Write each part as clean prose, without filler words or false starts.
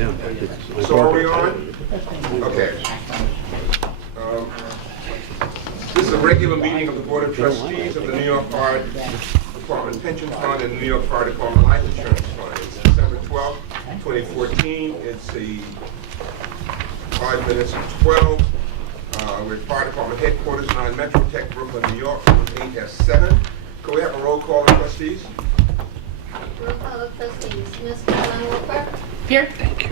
am. So are we on? Okay. This is a regular meeting of the Board of Trustees of the New York Fire Department Pension Fund and the New York Fire Department Life Insurance Fund. It's December 12th, 2014. It's the 5 minutes of 12. We're at Fire Department Headquarters, 9 Metro Tech, Brooklyn, New York, 8S7. Could we have a roll call of trustees? Roll call of trustees. Ms. Caroline Wolfer? Here. Thank you.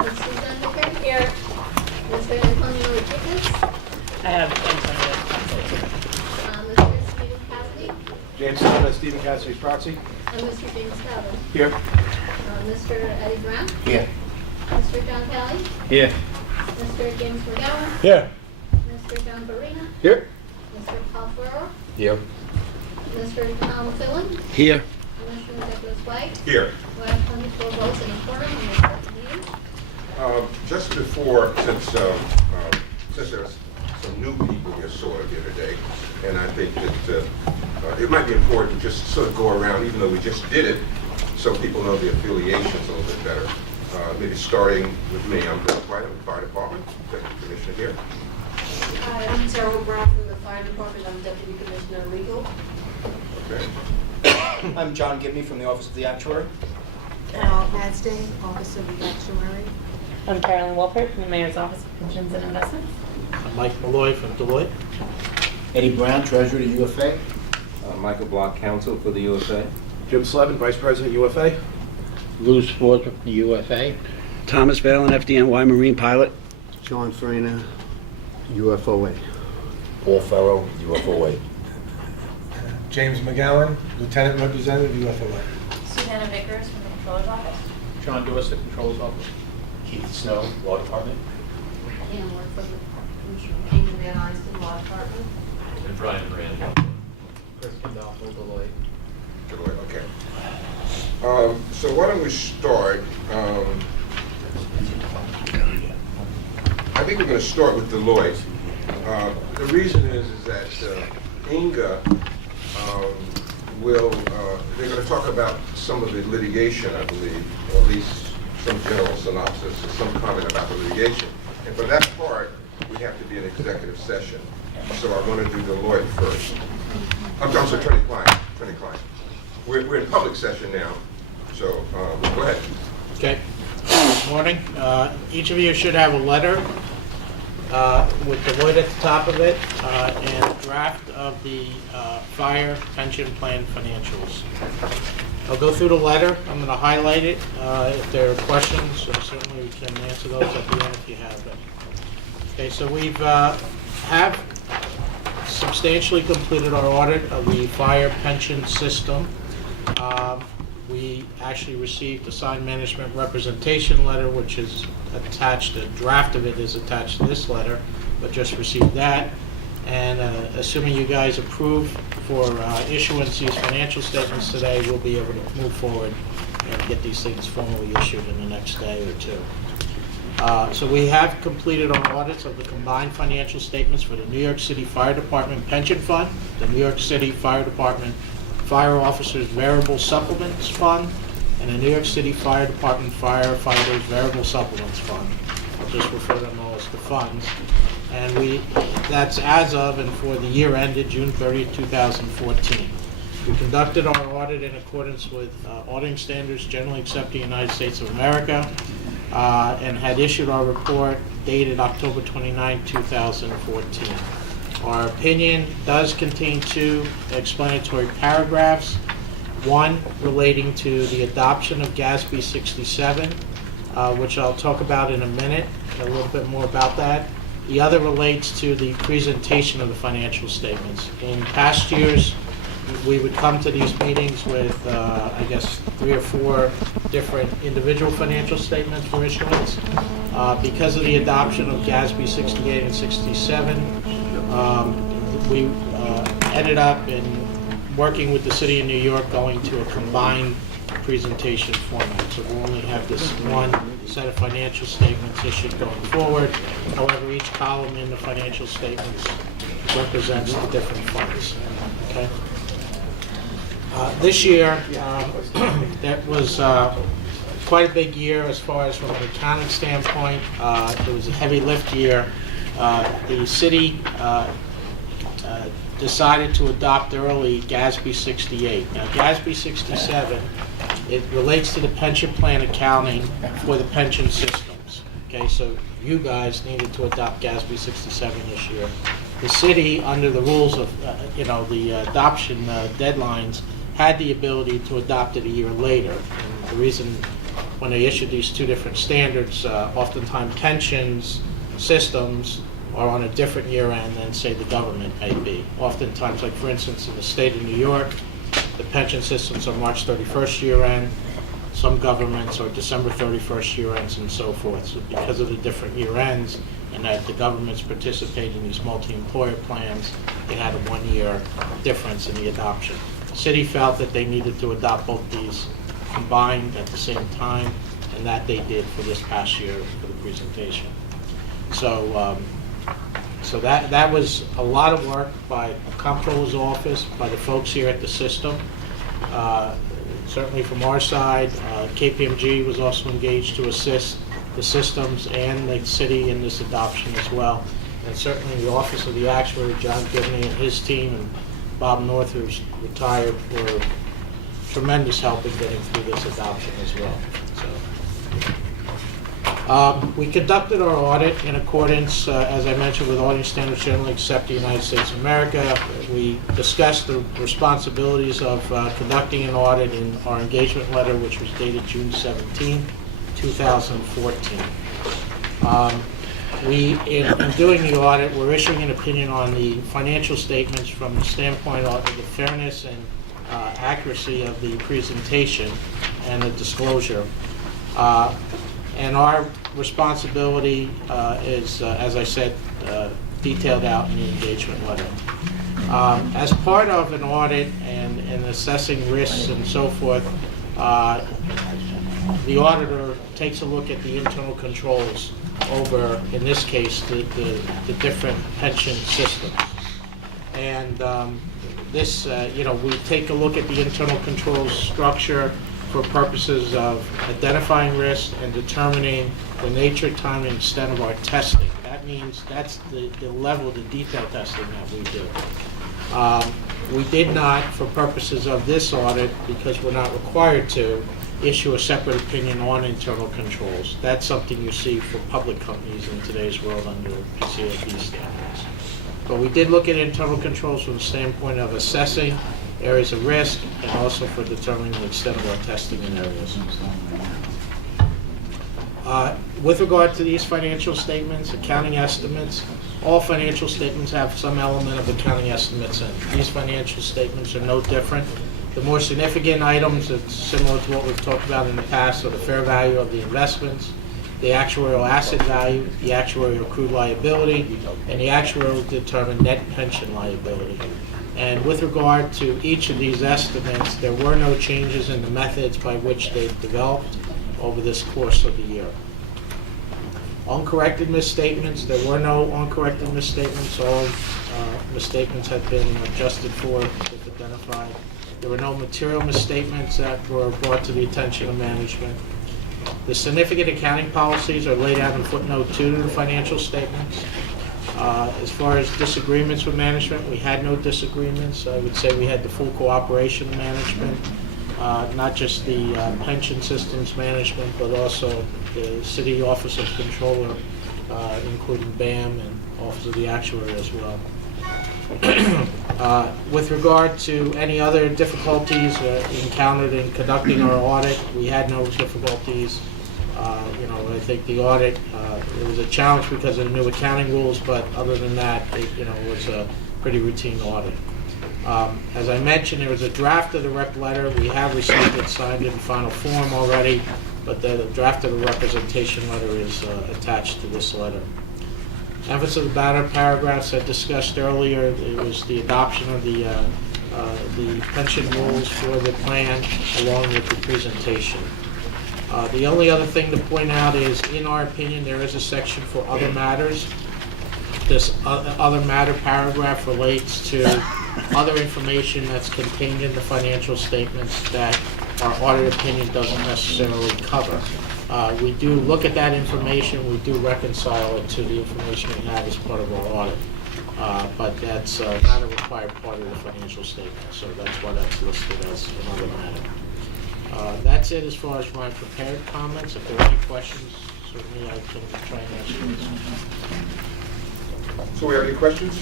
Ms. Susan Dicker? Here. Mr. Antonio Rodriguez? I have Mr. Stephen Cassidy? James Silva, Stephen Cassidy's proxy. And Mr. James Calvin? Here. Mr. Eddie Brown? Here. Mr. John Kelly? Here. Mr. James McGowan? Here. Mr. John Barina? Here. Mr. Paul Ferraro? Here. Mr. Tom Fillon? Here. And Mr. Douglas White? Here. We have 24 votes in a quorum on this meeting. Just before, since there's some new people here sort of here today, and I think that it might be important just to sort of go around, even though we just did it, so people know the affiliations a little bit better. Maybe starting with me, I'm Bill White, I'm the Fire Department, Deputy Commissioner here. Hi, I'm Terrell Brown from the Fire Department. I'm Deputy Commissioner Legal. Okay. I'm John Gibney from the Office of the Actuary. Al Hadstein, Office of the Actuary. I'm Carolyn Wolpert from the Mayor's Office of Pensions and Investments. I'm Mike Malloy from Deloitte. Eddie Brown, Treasurer to UFA. Michael Block, counsel for the UFA. Jim Slevin, Vice President, UFA. Lou Sport from the UFA. Thomas Valen, FDNY Marine Pilot. John Farina, UFOA. Paul Farrow, UFOA. James McGowan, Lieutenant Representative, UFOA. Susanna Vickers from the Controller's Office. John Dorset, Controller's Office. Keith Snow, Law Department. And work for the King Van Einstein Law Department. And Brian Brand. Chris Gandolfo, Deloitte. Deloitte, okay. So why don't we start? I think we're going to start with Deloitte. The reason is that Inga they're going to talk about some of the litigation, I believe, or at least some general synopsis or some comment about the litigation. And for that part, we have to be in executive session. So I want to do Deloitte first. I'm sorry, attorney-client. We're in public session now, so go ahead. Okay. Good morning. Each of you should have a letter with Deloitte at the top of it and a draft of the fire pension plan financials. I'll go through the letter. I'm going to highlight it. If there are questions, certainly we can answer those at the end if you have them. Okay, so we've have substantially completed our audit of the fire pension system. We actually received a signed management representation letter, which is attached, a draft of it is attached to this letter, but just received that. And assuming you guys approve for issuance these financial statements today, we'll be able to move forward and get these things formally issued in the next day or two. So we have completed our audits of the combined financial statements for the New York City Fire Department Pension Fund, the New York City Fire Department Fire Officers Variable Supplements Fund, and the New York City Fire Department Firefighters Variable Supplements Fund. I'll just refer to them all as the funds. And that's as of and for the year ended June 30, 2014. We conducted our audit in accordance with auditing standards generally accepted in the United States of America and had issued our report dated October 29, 2014. Our opinion does contain 2 explanatory paragraphs, one relating to the adoption of GASB 67, which I'll talk about in a minute, a little bit more about that. The other relates to the presentation of the financial statements. In past years, we would come to these meetings with, I guess, 3 or 4 different individual financial statements for issuance. Because of the adoption of GASB 68 and 67, we ended up in working with the City of New York going to a combined presentation format. So we'll only have this one set of financial statements issued going forward. However, each column in the financial statements represents the different funds. Okay. This year, that was quite a big year as far as from an accounting standpoint. It was a heavy lift year. The city decided to adopt early GASB 68. Now, GASB 67, it relates to the pension plan accounting for the pension systems. Okay, so you guys needed to adopt GASB 67 this year. The city, under the rules of, the adoption deadlines, had the ability to adopt it a year later. And the reason, when they issued these two different standards, oftentimes pensions systems are on a different year end than, say, the government may be. Oftentimes, like for instance, in the state of New York, the pension systems are March 31st year end. Some governments are December 31st year ends and so forth. So because of the different year ends and that the governments participate in these multi-employer plans, they had a 1 year difference in the adoption. The city felt that they needed to adopt both these combined at the same time, and that they did for this past year for the presentation. So that was a lot of work by the comptroller's office, by the folks here at the system. Certainly from our side, KPMG was also engaged to assist the systems and the city in this adoption as well. And certainly the Office of the Actuary, John Gibney and his team, and Bob North, who's retired, were tremendous help in getting through this adoption as well. We conducted our audit in accordance, as I mentioned, with auditing standards generally accepted in the United States of America. We discussed the responsibilities of conducting an audit in our engagement letter, which was dated June 17, 2014. In doing the audit, we're issuing an opinion on the financial statements from the standpoint of the fairness and accuracy of the presentation and the disclosure. And our responsibility is, as I said, detailed out in the engagement letter. As part of an audit and assessing risks and so forth, the auditor takes a look at the internal controls over, in this case, the different pension systems. And we take a look at the internal controls structure for purposes of identifying risk and determining the nature, time, and extent of our testing. That means that's the level of the detail testing that we do. We did not, for purposes of this audit, because we're not required to, issue a separate opinion on internal controls. That's something you see for public companies in today's world under PCAOB standards. But we did look at internal controls from the standpoint of assessing areas of risk and also for determining the extent of our testing in areas. With regard to these financial statements, accounting estimates, all financial statements have some element of accounting estimates in. These financial statements are no different. The more significant items, it's similar to what we've talked about in the past, are the fair value of the investments, the actuarial asset value, the actuarial accrued liability, and the actuarial determined net pension liability. And with regard to each of these estimates, there were no changes in the methods by which they've developed over this course of the year. Uncorrected misstatements, there were no uncorrected misstatements. All misstatements have been adjusted for, if identified. There were no material misstatements that were brought to the attention of management. The significant accounting policies are laid out in footnote 2 to the financial statements. As far as disagreements with management, we had no disagreements. I would say we had the full cooperation of management, not just the pension systems management, but also the City Office of Controller, including BAM and Office of the Actuary as well. With regard to any other difficulties encountered in conducting our audit, we had no difficulties. I think the audit, it was a challenge because of the new accounting rules, but other than that, it was a pretty routine audit. As I mentioned, there was a draft of the rep letter. We have received it signed in final form already, but the draft of the representation letter is attached to this letter. Emphasis of the matter paragraphs I discussed earlier, it was the adoption of the pension rules for the plan along with the presentation. The only other thing to point out is, in our opinion, there is a section for other matters. This other matter paragraph relates to other information that's contained in the financial statements that our audit opinion doesn't necessarily cover. We do look at that information, we do reconcile it to the information we have as part of our audit. But that's not a required part of the financial statement, so that's why that's listed as another matter. That's it as far as my prepared comments. If there are any questions, certainly I can try and answer those. So we have any questions?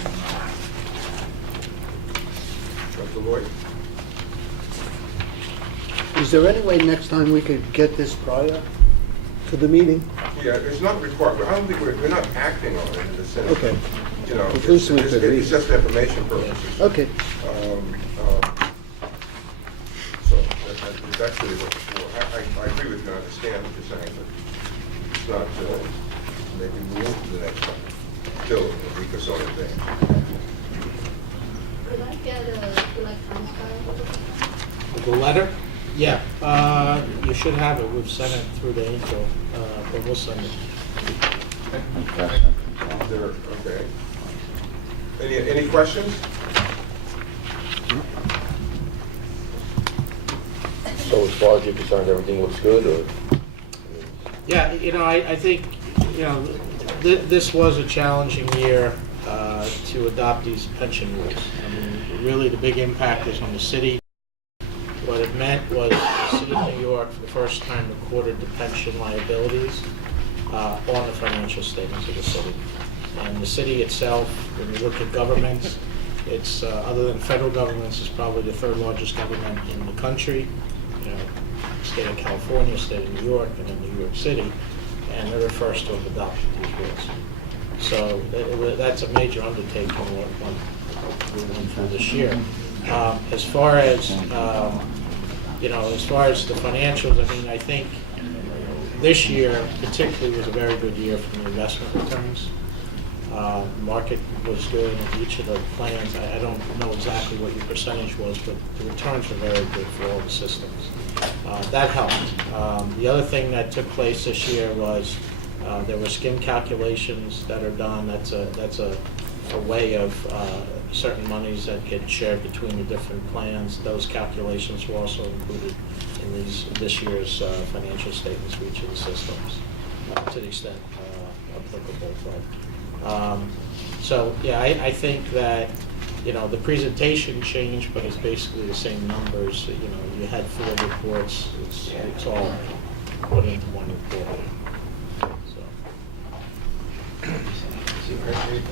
Dr. Lloyd? Is there any way next time we could get this prior to the meeting? Yeah, it's not required, but I don't think we're not acting on it in the sense. Okay. You know, At least we could read. it's just information purposes. Okay. So that's really what it's for. I agree with you, I understand what you're saying, but it's not, maybe move to the next one. Still a week or so in advance. Could I get Tom's file? The letter? Yeah, you should have it. We've sent it through the info, but we'll send it. There, okay. Any questions? So as far as you're concerned, everything looks good, or? Yeah, I think, this was a challenging year to adopt these pension rules. I mean, really the big impact is on the city. What it meant was the city of New York, for the first time, recorded the pension liabilities on the financial statements of the city. And the city itself, when you look at governments, it's, other than federal governments, it's probably the third largest government in the country. State of California, state of New York, and then New York City, and they're the first to have adopted these rules. So that's a major undertaking what we went through this year. As far as as far as the financials, I mean, I think this year particularly was a very good year for the investment returns. Market was good in each of the plans. I don't know exactly what your percentage was, but the returns were very good for all the systems. That helped. The other thing that took place this year was there were skim calculations that are done. That's a way of certain monies that get shared between the different plans. Those calculations were also included in this year's financial statements for each of the systems, to the extent applicable. So yeah, I think that the presentation changed, but it's basically the same numbers. You had 4 reports. It's all put into one report. So.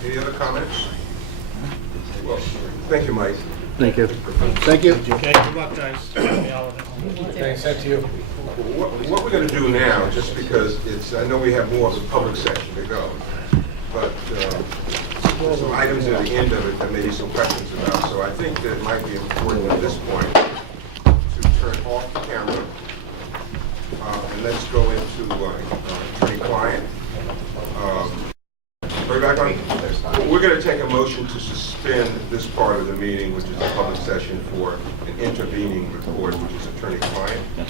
Any other comments? Well, thank you, Mike. Thank you. Thank you. Okay, good luck, guys. Happy holidays. Thanks, same to you. What we're going to do now, just because I know we have more of a public section to go, but there's some items at the end of it that may be some questions about. So I think that it might be important at this point to turn off the camera and let's go into attorney-client. We're going to take a motion to suspend this part of the meeting, which is a public session, for an intervening report, which is attorney-client, and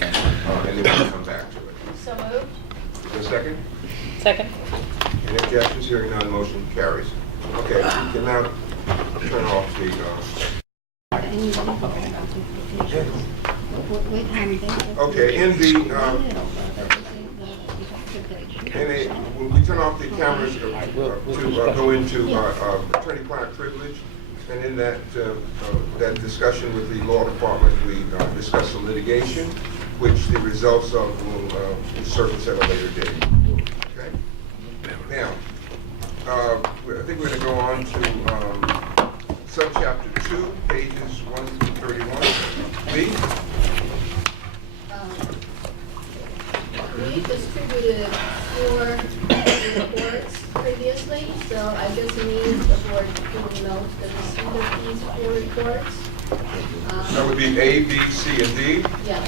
then we'll come back to it. So moved. Is there a second? Second. Any objections? Hearing none, motion carries. Okay, we can now turn off the... Okay, when we turn off the cameras to go into attorney-client privilege, and in that discussion with the law department, we discussed some litigation, which the results of will surface at a later date. Okay. Now, I think we're going to go on to subchapter 2, pages 1 through 31. Lee? We distributed 4 reports previously, so I just need the board to note the receipt of these 4 reports. That would be A, B, C, and D? Yeah.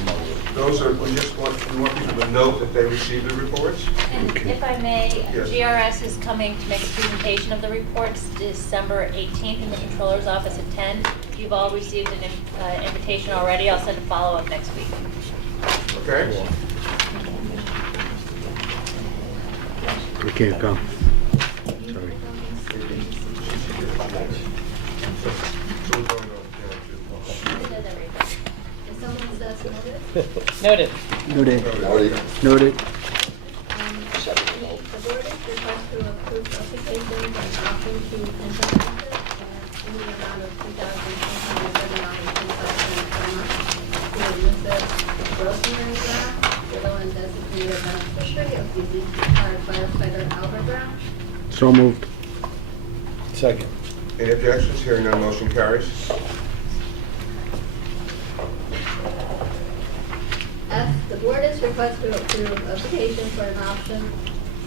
Those are, we want people to note that they received the reports? And if I may, Yes. GRS is coming to make a presentation of the reports December 18th in the Controller's office at 10. You've all received an invitation already. I'll send a follow-up next week. Okay? We can't come. Sorry. If someone says notice? Noted. Noted. Noted. Noted. The board is request to approve application for an option to pension benefit in the amount of $2,239.25 per month to Mrs. Rosemary Brown, widow and designated beneficiary of deceased retired firefighter Albert Brown. So moved. Second. Any objections? Hearing none, motion carries. F, the board is request to approve application for an option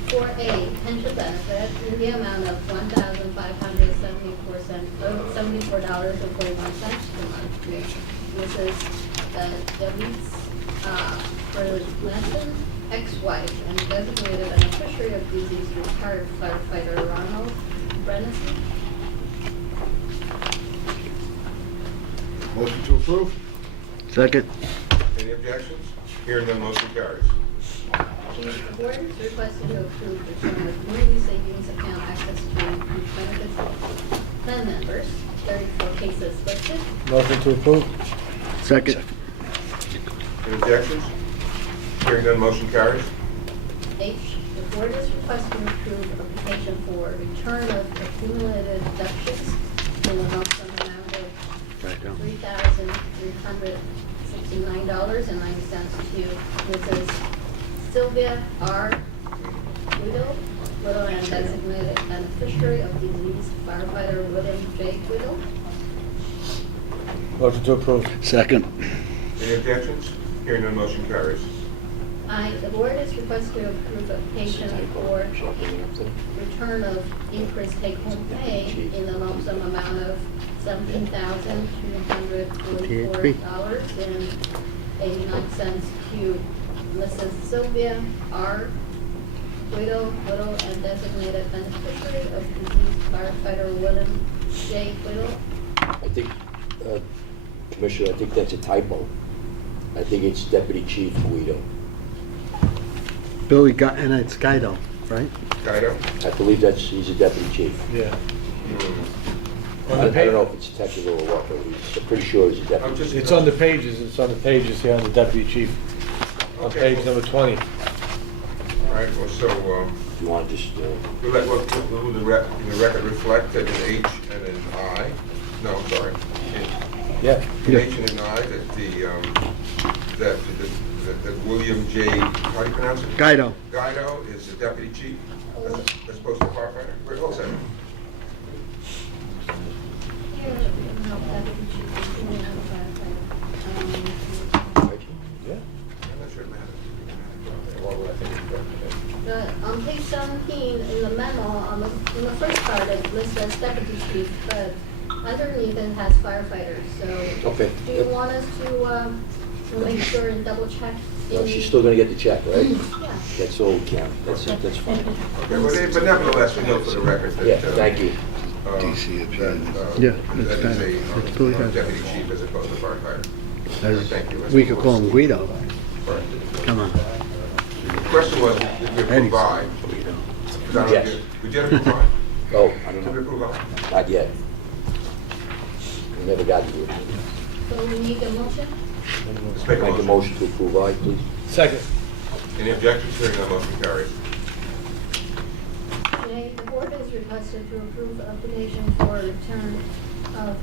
for a pension benefit in the amount of $1,574.41 per month. Mrs. Debbie's Berlinson, ex-wife and designated beneficiary of deceased retired firefighter Ronald Brennison. Motion to approve? Second. Any objections? Hearing none, motion carries. G, the board is requested to approve the term of community savings account access to benefits plan members, 34 cases listed. Motion to approve? Second. Any objections? Hearing none, motion carries. H, the board is requested to approve application for return of accumulated deductions in the lump sum amount of $3,369.90 to Mrs. Sylvia R. widow and designated beneficiary of deceased firefighter William J. Whittle. Motion to approve? Second. Any objections? Hearing none, motion carries. I, the board is requested to approve application for return of increased take-home pay in the lump sum amount of $17,244.89 to Mrs. Sylvia R. widow and designated beneficiary of deceased firefighter William J. Whittle. I think, Commissioner, I think that's a typo. I think it's Deputy Chief Guido. Billy got, and it's Guido, right? Guido? I believe he's a Deputy Chief. Yeah. I don't know if it's technical or what, but I'm pretty sure he's a I'm Deputy. just. It's on the pages here on the Deputy Chief. On Okay. page number 20. All right, well, so, You want to just, we'll let the record reflect that an H and an I, no, I'm sorry. Yeah. An H and an I, that William J., how do you pronounce it? Guido. Guido is the deputy chief, as opposed to firefighter? Wait, hold a second. Here, no, deputy chief, Yeah. I'm not sure it matters. On page 17, in the memo, in the first part, it lists as deputy chief, but underneath it has firefighters, so. Okay. Do you want us to make sure and double check? she's still gonna get the check, right? Yeah. That's all we can. That's fine. Okay, but nevertheless, we know for the record that. Yeah, thank you. Yeah, That that's is kind a that's totally fine. deputy chief as opposed to firefighter. Thank you. We could call him Guido. Right. Come on. The question was, did we approve I? Because I don't Yes. get- We did approve I? Oh, I don't Did we know. approve I? Not yet. We never got to it. So we need a motion? Let's make a Make a motion. motion to approve, aye, please. Second. Any objections? Hearing none, motion carries. Today, the board is requested to approve application for return of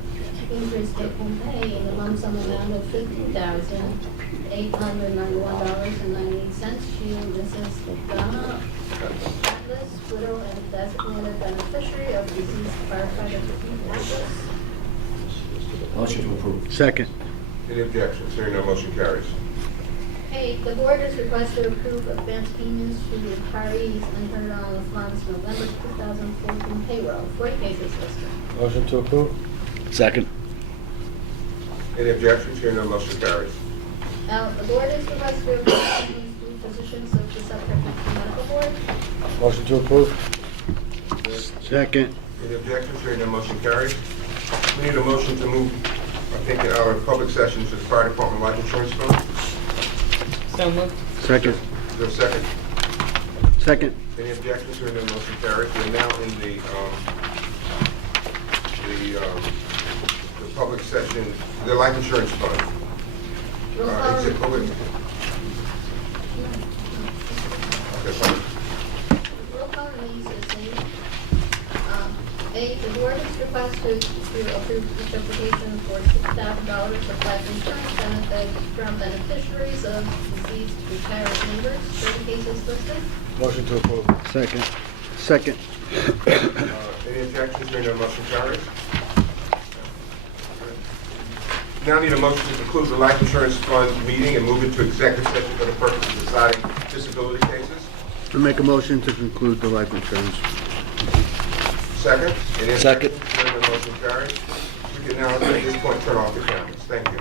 increased take-home pay in the lump sum amount of $50,891.98 to Mrs. Donna Atlas, widow and designated beneficiary of deceased firefighter Atlas. Motion to approve. Second. Any objections? Hearing none, motion carries. Hey, the board is requested to approve advance payments to retirees entered on the fund's November 2014 payroll. 40 cases listed. Motion to approve? Second. Any objections? Hearing none, motion carries. Now, the board is requested to approve these three positions of the subprefect medical board. Motion to approve? Second. Any objections? Hearing none, motion carries. We need a motion to move, I think, in our public session to the fire department life insurance fund. So moved. Second. Is there a second? Second. Any objections? Hearing none, motion carries. We're now in the public session, the life insurance fund. Roll call. Except for which? Okay, fine. Roll call remains the same. A, the board is requested to approve each application for $6,000 for life insurance benefits from beneficiaries of deceased retired neighbors for the cases listed. Motion to approve. Second. Any objections? Hearing none, motion carries. Now need a motion to conclude the life insurance fund meeting and move into executive session for the purpose of deciding disability cases. I make a motion to conclude the life insurance. Second? Any Second. objections? Hearing none, motion carries. We can now, at this point, turn off the cameras. Thank you.